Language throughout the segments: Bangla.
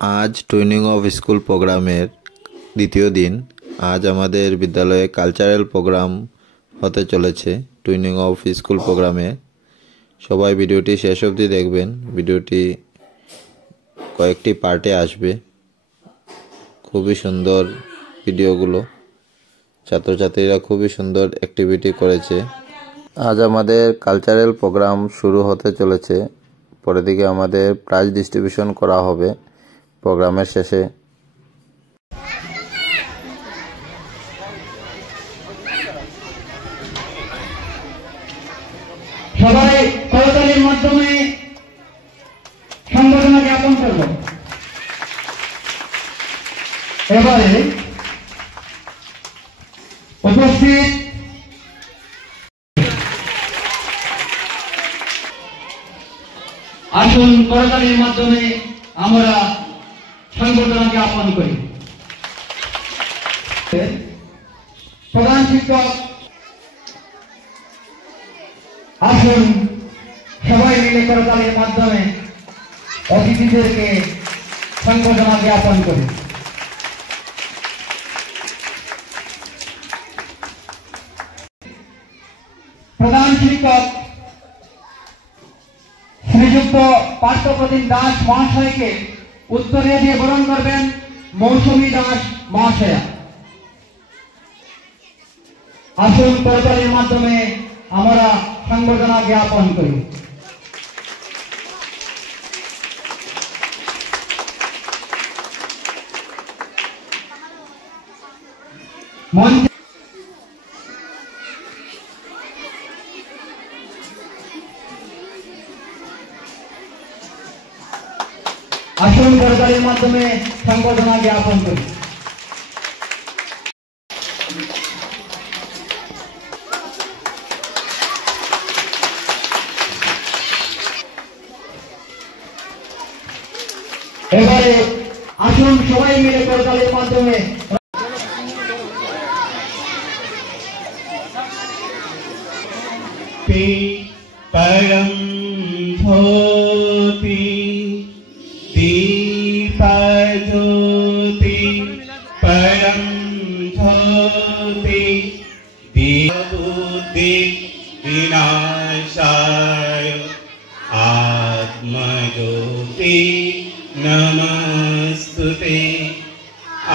आज টুইনিং অফ স্কুল প্রোগ্রামের দ্বিতীয় দিন। আজ আমাদের বিদ্যালয়ে কালচারাল প্রোগ্রাম হতে চলেছে টুইনিং অফ স্কুল প্রোগ্রামে। সবাই ভিডিওটি শেষ অবধি দেখবেন। ভিডিওটি কয়েকটি পার্টে আসবে। খুবই সুন্দর ভিডিওগুলো, ছাত্রছাত্রীরা খুবই সুন্দর অ্যাক্টিভিটি করেছে। আজ আমাদের কালচারাল প্রোগ্রাম শুরু হতে চলেছে। পরের দিকে আমাদের প্রাইজ ডিস্ট্রিবিউশন করা হবে প্রোগ্রামের শেষে। সবাই করতালির মাধ্যমে সংবর্ধনা জ্ঞাপন করব। এবারে উপস্থিত আসুন করতালির মাধ্যমে আমরা সংবর্ধনা জ্ঞাপন করি। প্রধান শিক্ষক আসুন সবাই মিলে করতালির মাধ্যমে অতিথিদেরকে সংবর্ধনা জ্ঞাপন করি। প্রধান শিক্ষক শ্রীযুক্ত পার্থপ্রতিম দাস মহাশয়কে উত্তরীয় দিয়ে বরণ করবেন মৌসুমী দাস মহাশয়া। আসুন করতালির মাধ্যমে আমরা সংবর্ধনা জ্ঞাপন করি। আসুন করতালির মাধ্যমে সংবর্ধনা জ্ঞাপন করি। এবারে আসুন সবাই মিলে করতালির মাধ্যমে परम ज्योति दीपज्योति परम ज्योति दीपबुद्धि विनाशाय आत्मज्योति नमस्तुते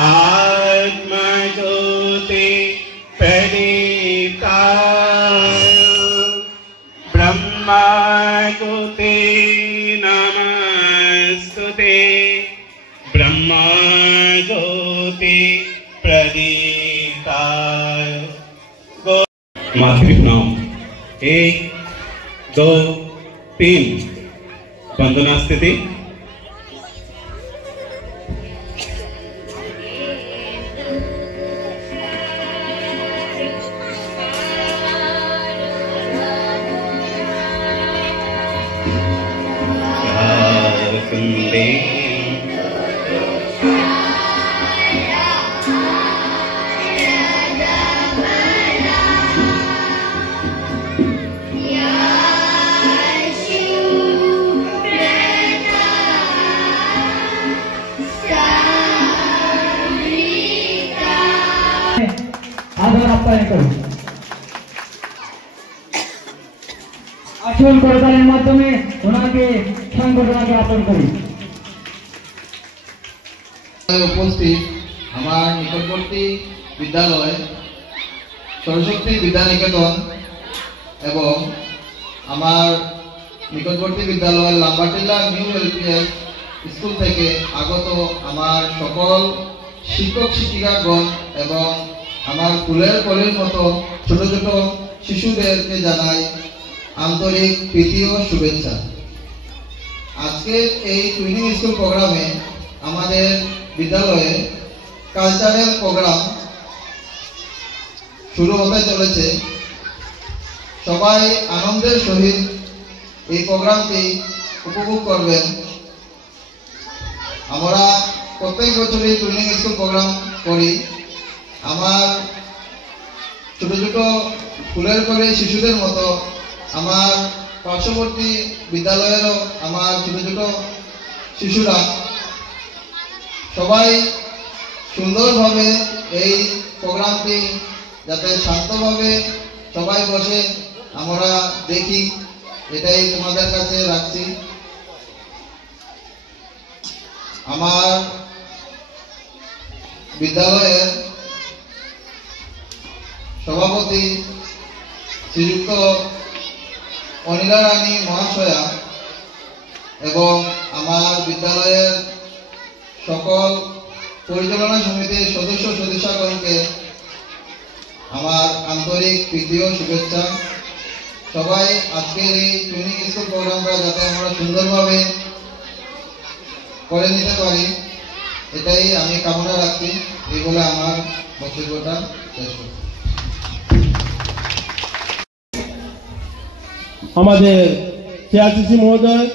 आत्मज्योति प्रदीप्ताय ब्रह्मज्योति नमस्तुते ब्रह्मज्योति प्रदीप्ताय। माध्यमिक नाम 1 2 3 वंदना स्थिति। আসুন করতালির মাধ্যমে ওনাকে সংবর্ধনা জ্ঞাপন করি। উপস্থিত আমার নিকটবর্তী বিদ্যালয় সরস্বতী বিদ্যানিকেতন এবং আমার নিকটবর্তী বিদ্যালয় লাম্বাটিলা নিউ এলপিএস স্কুল থেকে আগত আমার সকল শিক্ষক শিক্ষিকাগণ এবং আমার ফুলের কলির মতো ছোট ছোট শিশুদেরকে জানাই আন্তরিক প্রীতি ও শুভেচ্ছা। আজকের এই টুইনিং স্কুল প্রোগ্রামে আমাদের বিদ্যালয়ে কালচারাল প্রোগ্রাম শুরু হতে চলেছে। সবাই আনন্দের সহিত এই প্রোগ্রামটি উপভোগ করবেন। আমরা প্রত্যেক বছরই টুইনিং স্কুল প্রোগ্রাম করি। আমার ছোট ছোট ফুলের করে শিশুদের মতো আমার পার্শ্ববর্তী বিদ্যালয়েরও আমার ছোট ছোট শিশুরা সবাই সুন্দরভাবে এই প্রোগ্রামটি যাতে শান্তভাবে সবাই বসে আমরা দেখি, এটাই তোমাদের কাছে রাখছি। আমার বিদ্যালয়ের সভাপতি শ্রীযুক্ত অনিলা রানী মহাশয়া এবং আমার বিদ্যালয়ের সকল পরিচালনা সমিতির সদস্য সদস্যগণকে আমার আন্তরিক প্রীতি ও শুভেচ্ছা। সবাই আজকের এই টুইনিং স্কুল প্রোগ্রামটা যাতে আমরা সুন্দরভাবে করে নিতে পারি, এটাই আমি কামনা রাখছি। এই বলে আমার বক্তব্যটা শেষ করছি। আমাদের চেয়ারসিসি মহোদয়,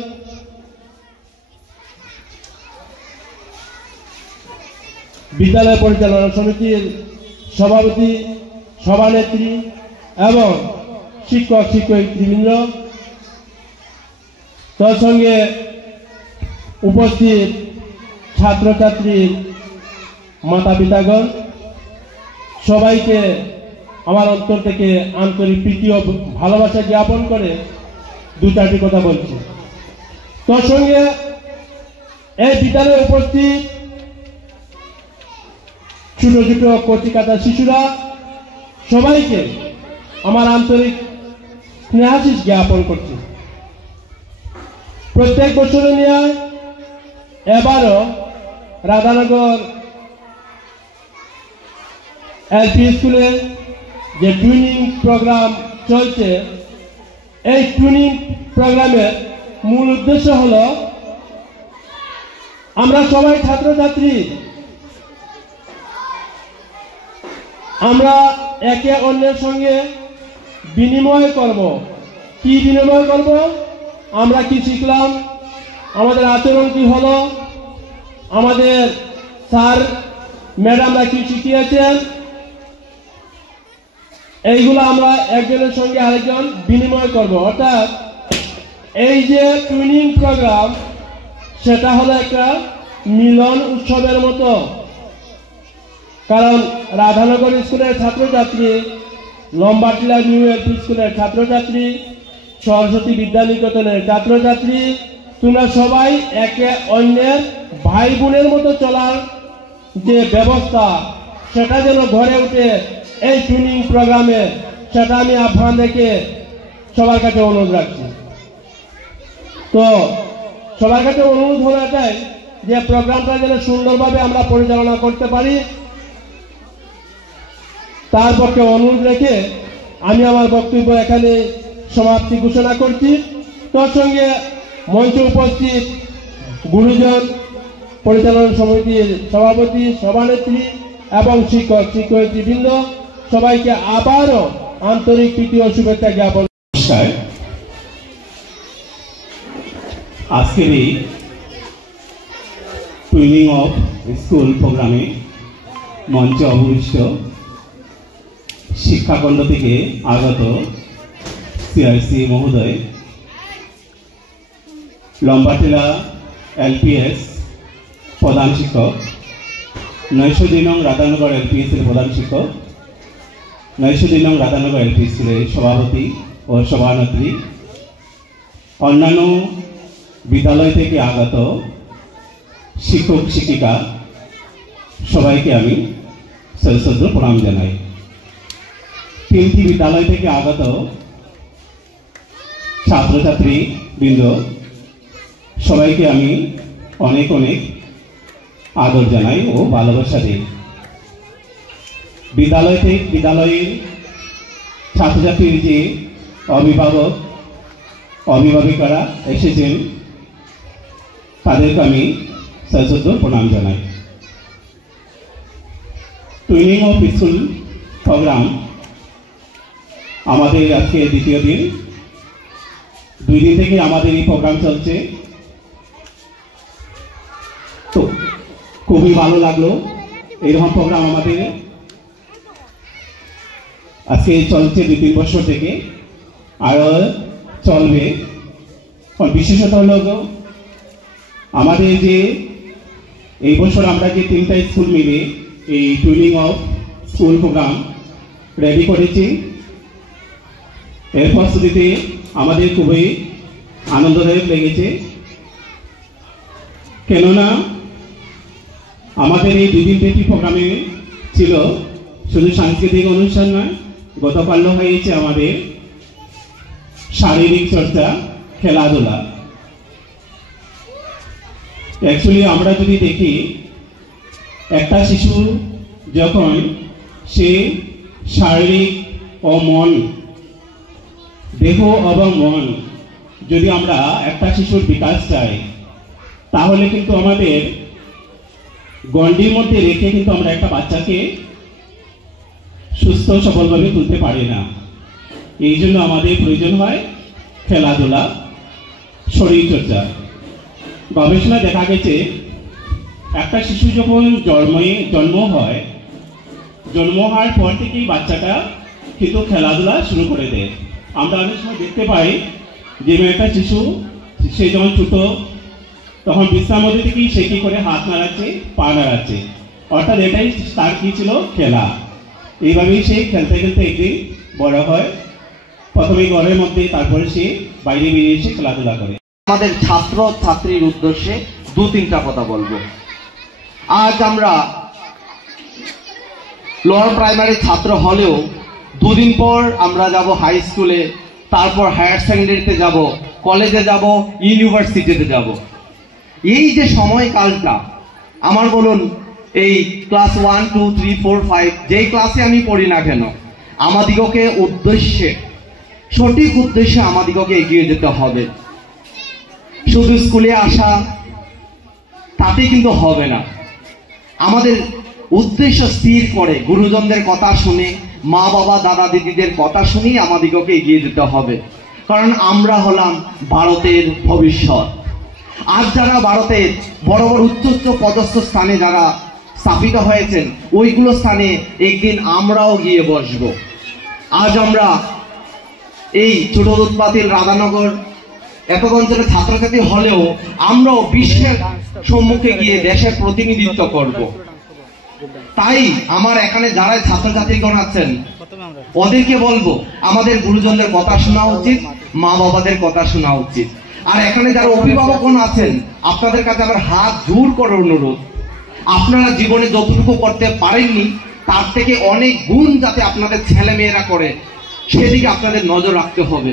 বিদ্যালয় পরিচালনা সমিতির সভাপতি, সভানেত্রী এবং শিক্ষক শিক্ষয়িত্রীবৃন্দ, তার সঙ্গে উপস্থিত ছাত্রছাত্রীর মাতা পিতাগণ, সবাইকে আমার অন্তর থেকে আন্তরিক প্রীতি ও ভালোবাসা জ্ঞাপন করে দু চারটি কথা বলছি। তার সঙ্গে এই বিদ্যালয়ে উপস্থিত ছোট ছোট কচিকাঁচা শিশুরা, সবাইকে আমার আন্তরিক স্নেহাশিস জ্ঞাপন করছি। প্রত্যেক বছরের নিয়ে এবারও রাধানগর এলপি স্কুলে যে টুইনিং প্রোগ্রাম চলছে, এই টুইনিং প্রোগ্রামের মূল উদ্দেশ্য হল আমরা সবাই ছাত্রছাত্রী, আমরা একে অন্যের সঙ্গে বিনিময় করব। কি বিনিময় করব? আমরা কি শিখলাম, আমাদের আচরণ কি হলো, আমাদের স্যার ম্যাডামরা কি শিখিয়েছেন, এইগুলো আমরা একজনের সঙ্গে আরেকজন বিনিময় করব। অর্থাৎ এই যে টুইনিং প্রোগ্রাম, সেটা হলো একটা মিলন উৎসবের মতো। কারণ রাধানগর স্কুলের ছাত্রছাত্রী, লম্বাটিলা নিউ এলপি স্কুলের ছাত্রছাত্রী, সরস্বতী বিদ্যানিকেতনের ছাত্রছাত্রী, তোমরা সবাই একে অন্যের ভাই বোনের মতো চলার যে ব্যবস্থা, সেটা যেন গড়ে ওঠে এই টুইনিং প্রোগ্রামে, সেটা আমি আপনাদেরকে সবার কাছে অনুরোধ রাখছি। তো সবার কাছে অনুরোধ হলো এটাই যে প্রোগ্রামটা যেন সুন্দরভাবে আমরা পরিচালনা করতে পারি, তার পক্ষে অনুরোধ রেখে আমি আমার বক্তব্য এখানে সমাপ্তি ঘোষণা করছি। তোর সঙ্গে মঞ্চে উপস্থিত গুরুজন, পরিচালনা সমিতির সভাপতি, সভানেত্রী এবং শিক্ষক শিক্ষয়িত্রীবৃন্দ, সবাইকে আবারও আন্তরিক প্রীতি ও শুভেচ্ছা জ্ঞাপন। নমস্কার। আজকের এই টুইনিং অফ স্কুল প্রোগ্রামে মঞ্চে অবশিষ্ট শিক্ষাখণ্ড থেকে আগত সিআরসি মহোদয়, লম্বাটিলা এলপিএস প্রধান শিক্ষক, 902 নং রাধানগর এলপিএস এর প্রধান শিক্ষক, 902 নং রাধানগর এলপি স্কুলের সভাপতি ও সভানেত্রী, অন্যান্য বিদ্যালয় থেকে আগত শিক্ষক শিক্ষিকা, সবাইকে আমি সশ্রদ্ধ প্রণাম জানাই। তিনটি বিদ্যালয় থেকে আগত ছাত্রছাত্রী বৃন্দ, সবাইকে আমি অনেক অনেক আদর জানাই ও ভালোবাসা দিই। বিদ্যালয়ের ছাত্রছাত্রীর যে অভিভাবক অভিভাবিকারা এসেছেন, তাদেরকে আমি সশ্রদ্ধ প্রণাম জানাই। টুইনিং অফ স্কুল প্রোগ্রাম আমাদের আজকে দ্বিতীয় দিন। 2 দিন থেকে আমাদের এই প্রোগ্রাম চলছে। তো খুবই ভালো লাগলো। এরকম প্রোগ্রাম আমাদের আজকে চলছে 2-3 বছর থেকে, আরও চলবে। বিশেষত হল আমাদের যে এই বছর আমরা যে 3টা স্কুল মিলে এই twinning of school program ready করেছি, এর প্রস্তুতিতে আমাদের খুবই আনন্দদায়ক লেগেছে। কেননা আমাদের এই 2 দিনব্যাপী প্রোগ্রামে ছিল শুধু সাংস্কৃতিক অনুষ্ঠান নয়, গতকাল হয়েছে আমাদের শারীরিক চর্চা, খেলাধুলা। অ্যাকচুয়ালি আমরা যদি দেখি, একটা শিশু যখন সে শারীরিক ও মন, দেহ এবং মন যদি আমরা একটা শিশুর বিকাশ চাই, তাহলে কিন্তু আমাদের গণ্ডির মধ্যে রেখে কিন্তু আমরা একটা বাচ্চাকে সুস্থ সফলভাবে তুলতে পারি না। এই জন্য আমাদের প্রয়োজন হয় খেলাধুলা, শরীরচর্চা। গবেষণা দেখা গেছে একটা শিশু যখন জন্ম হয়, জন্ম হওয়ার পর থেকেই বাচ্চাটা কিন্তু খেলাধুলা শুরু করে দেয়। আমরা অনেক সময় দেখতে পাই যে একটা শিশু, সে যখন ছোট, তখন বিশ্রাম মধ্যে থেকেই সে কি করে হাত নাড়াচ্ছে, পা নাড়াচ্ছে, অর্থাৎ এটাই তার কি ছিল, খেলা। এইভাবেই সে খেলতে খেলতে একদিন বড় হয়, প্রথমে ঘরের মধ্যে, তারপরে সে বাইরে বেরিয়ে এসে খেলাধুলা করে। আমাদের ছাত্র ছাত্রীর উদ্দেশ্যে 2-3টা কথা বলবো। আজ আমরা লোয়ার প্রাইমারি ছাত্র হলেও 2 দিন পর আমরা যাব হাই স্কুলে, তারপর হায়ার সেকেন্ডারিতে যাব, কলেজে যাব, ইউনিভার্সিটিতে যাব। এই যে সময়কালটা, আমার বলুন এই ক্লাস 1, 2, 3, 4, 5 যেই ক্লাসে আমি পড়ি না কেন, আমাদিগকে সঠিক উদ্দেশ্যে আমাদিগকে এগিয়ে যেতে হবে। শুধু স্কুলে আসা তাতে কিন্তু হবে না। আমাদের উদ্দেশ্য স্থির করে গুরুজনদের কথা শুনে, মা বাবা দাদা দিদিদের কথা শুনেই আমাদিগকে এগিয়ে যেতে হবে। কারণ আমরা হলাম ভারতের ভবিষ্যৎ। আজ যারা ভারতের বড় বড় উচ্চ উচ্চ পদস্থ স্থানে যারা স্থাপিত হয়েছেন, ওইগুলো স্থানে একদিন আমরাও গিয়ে বসবো। আজ আমরা এই ছোট দুধপাতিল রাধানগর একক অঞ্চলের ছাত্রছাত্রী হলেও আমরাও বিশ্বের সম্মুখে গিয়ে দেশের প্রতিনিধিত্ব করব। তাই আমার এখানে যারা ছাত্রছাত্রীগণ আছেন, ওদেরকে বলবো আমাদের গুরুজনদের কথা শোনা উচিত, মা বাবাদের কথা শোনা উচিত। আর এখানে যারা অভিভাবকগণ আছেন, আপনাদের কাছে আমার হাত জোর করে অনুরোধ, আপনারা জীবনে যতটুকু করতে পারেননি তার থেকে অনেক গুণ যাতে আপনাদের ছেলে মেয়েরা করে, সেদিকে আপনাদের নজর রাখতে হবে।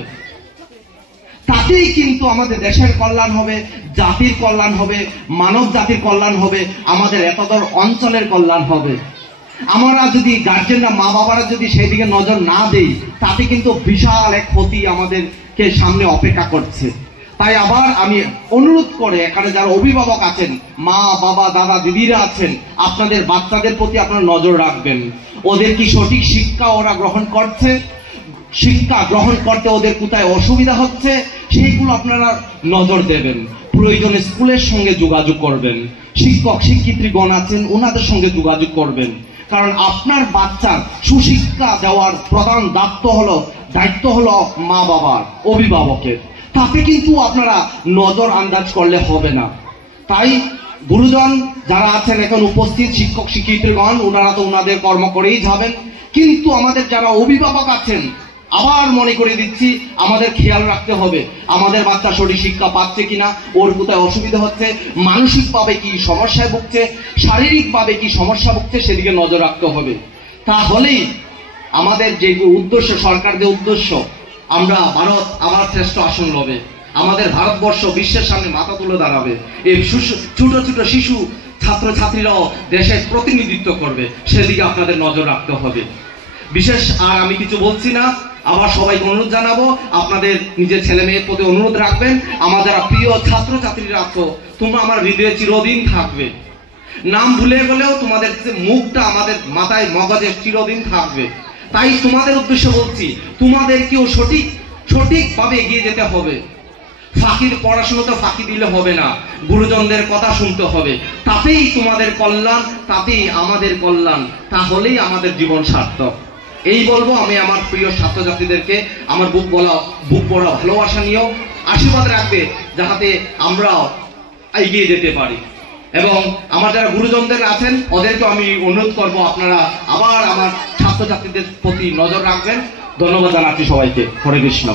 তাতেই কিন্তু আমাদের দেশের কল্যাণ হবে, জাতির কল্যাণ হবে, মানব জাতির কল্যাণ হবে, আমাদের এতদূর অঞ্চলের কল্যাণ হবে। আমরা যদি গার্জেনরা, মা বাবারা যদি সেই দিকে নজর না দেই, তাতে কিন্তু বিশাল এক ক্ষতি আমাদেরকে সামনে অপেক্ষা করছে। তাই আবার আমি অনুরোধ করে, এখানে যারা অভিভাবক আছেন, মা বাবা দাদা দিদিরা আছেন, আপনাদের বাচ্চাদের প্রতি আপনারা নজর রাখবেন। ওদের কি সঠিক শিক্ষা ওরা গ্রহণ করছে, শিক্ষা গ্রহণ করতে ওদের কোথায় অসুবিধা হচ্ছে, সেইগুলো আপনারা নজর দেবেন। প্রয়োজনে স্কুলের সঙ্গে যোগাযোগ করবেন, শিক্ষক শিক্ষিত্রীগণ আছেন ওনাদের সঙ্গে যোগাযোগ করবেন। কারণ আপনার বাচ্চার সুশিক্ষা দেওয়ার প্রধান দায়িত্ব হলো মা বাবার, অভিভাবকের। তাতে কিন্তু আপনারা নজর আন্দাজ করলে হবে না। তাই গুরুজন যারা আছেন এখন উপস্থিত, শিক্ষক শিক্ষিত্রীগণ, ওনারা তো ওনাদের কর্ম করেই যাবেন, কিন্তু আমাদের যারা অভিভাবক আছেন, আবার মনে করে দিচ্ছি, আমাদের খেয়াল রাখতে হবে আমাদের বাচ্চা সঠিক শিক্ষা পাচ্ছে কিনা, ওর কোথায় অসুবিধা হচ্ছে, মানসিকভাবে কি সমস্যায় ভুগছে, শারীরিকভাবে কি সমস্যা ভুগছে, সেদিকে নজর রাখতে হবে। তাহলেই আমাদের যে উদ্দেশ্য, সরকার যে উদ্দেশ্য, আমরা ভারত আবার শ্রেষ্ঠ আসন লবে, আমাদের ভারতবর্ষ বিশ্বের সামনে মাথা তুলে দাঁড়াবে, এই ছোট ছোট শিশু ছাত্রছাত্রীরাও দেশের প্রতিনিধিত্ব করবে, সেদিকে আপনাদের নজর রাখতে হবে। বিশেষ আর আমি কিছু বলছি না, আবার সবাইকে অনুরোধ জানাবো, আপনাদের নিজের ছেলে মেয়ের প্রতি অনুরোধ রাখবেন। আমার যারা প্রিয় ছাত্রছাত্রীরা আছো, তোমরা আমার হৃদয়ে চিরদিন থাকবে। নাম ভুলে গেলেও তোমাদের মুখটা আমাদের মাথায় মগজে চিরদিন থাকবে। তাই তোমাদের উদ্দেশ্যে বলছি, তোমাদেরকেও সঠিকভাবে এগিয়ে যেতে হবে। পড়াশোনাতে ফাঁকি দিলে হবে না, গুরুজনদের কথা শুনতে হবে। তাতেই তোমাদের কল্যাণ, তাতেই আমাদের কল্যাণ, তাহলেই আমাদের জীবন সার্থক। এই বলবো আমি আমার প্রিয় ছাত্রছাত্রীদেরকে, আমার বুক ভরা ভালোবাসা নিয়েও আশীর্বাদ রাখবে, যাতে আমরাও এগিয়ে যেতে পারি। এবং আমার যারা গুরুজনদের আছেন ওদেরকে আমি অনুরোধ করব আপনারা আবার আমার ছাত্রছাত্রীদের প্রতি নজর রাখবেন। ধন্যবাদ জানাচ্ছি সবাইকে। হরে কৃষ্ণ।